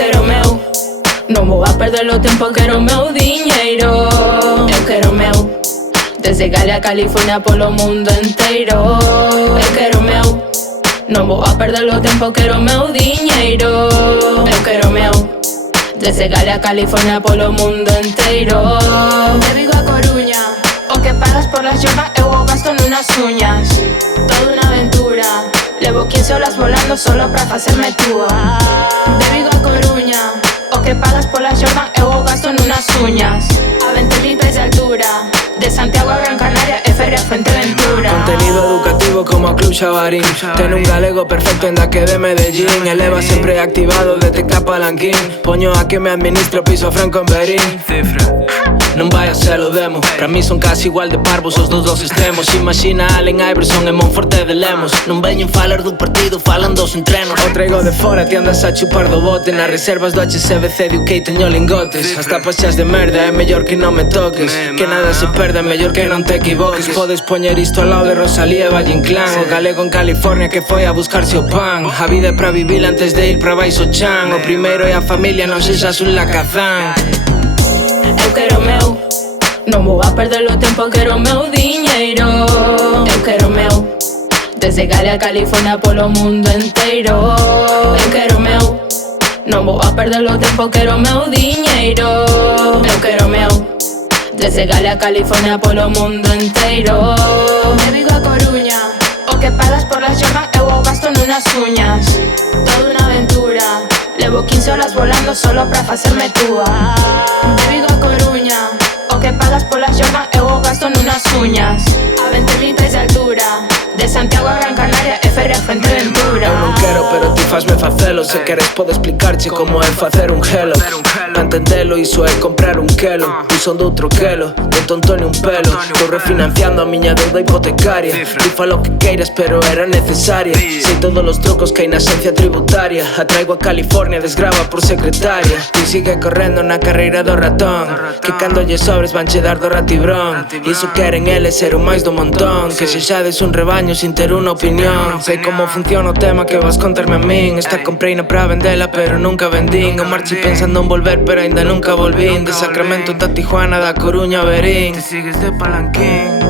quero meu. Non vou a perder o tempo, quero meu dinheiro. Eu quero meu. Desde Galia a California polo mundo inteiro. Eu quero meu. Non vou a perder o tempo, quero meu dinheiro. Eu quero meu. Desde Galia a California polo mundo inteiro. De Vigo a Coruña, o que pagas por las Jordan eu o gasto nunas uñas. Toda una aventura, levo 15 horas volando solo pra facerme túa. De Vigo a Coruña, o que pagas por las Jordan eu o gasto nunas uñas. A 20.000 pies de altura, de Santiago a Gran Canaria e Feria Fuenteventura. Contenido educativo como a Club Xabarín. Ten un galego perfecto en da que de Medellín. Eleva sempre activado, detecta palanquín. Poño a que me administro, piso Franco en Berín. Non vai a ser o demo. Pra mí son casi igual de parvos os dos extremos. Imagina Allen Iverson e Monforte de Lemos. Non veñen falar do partido, falan dos entrenos. O traigo de fora, te andas a chupar do bote. Nas reservas do HSBC de UK teño lingotes. As tapas xas de merda, é mellor que non me toques. Que nada se perda, é mellor que non te equivoques. Podes poñer isto ao lado de Rosalía e Valle Inclán. O galego en California que foi a buscarse o pan. A vida é pra vivir antes de ir pra baixo chan. O primeiro é a familia, non sexas un lacazán. Eu quero meu. Non vou a perder o tempo, quero meu dinheiro. Eu quero meu. Desde Galia a California polo mundo inteiro. Eu quero meu. Non vou a perder o tempo, quero meu dinheiro. Eu quero meu. Desde Galia a California polo mundo inteiro. De Vigo a Coruña, o que pagas por las Jordan eu o gasto nunas uñas. Toda una aventura, levo 15 horas volando solo pra facerme túa. De Vigo a Coruña, o que pagas por las Jordan eu o gasto nunas uñas. A 20.000 pies de altura, de Santiago a Gran Canaria e Feria Fuenteventura. Eu non quero, pero ti fasme facelo. Se queres podo explicarche como é facer un gelo. Pa entendelo, iso é comprar un quelo. Ti son de outro quelo, de tonto ni un pelo. Estou refinanciando a miña deuda hipotecaria. Ti fa lo que queiras, pero era necesaria. Sei todos os trocos que hai na esencia tributaria. Atraigo a California, desgrava por secretaria. Ti sigue correndo na carreira do ratón, que cando lle sobres van che dar do ratibrón. Iso queren eles ser o máis do montón. Que sexades un rebaño sin ter unha opinión. Sei como funciona o tema que vas contarme a min. Esta compreina pra vendela pero nunca vendín. O marchi pensando en volver pero ainda nunca volvín. De Sacramento a Tijuana, da Coruña a Berín. Te sigues de palanquín.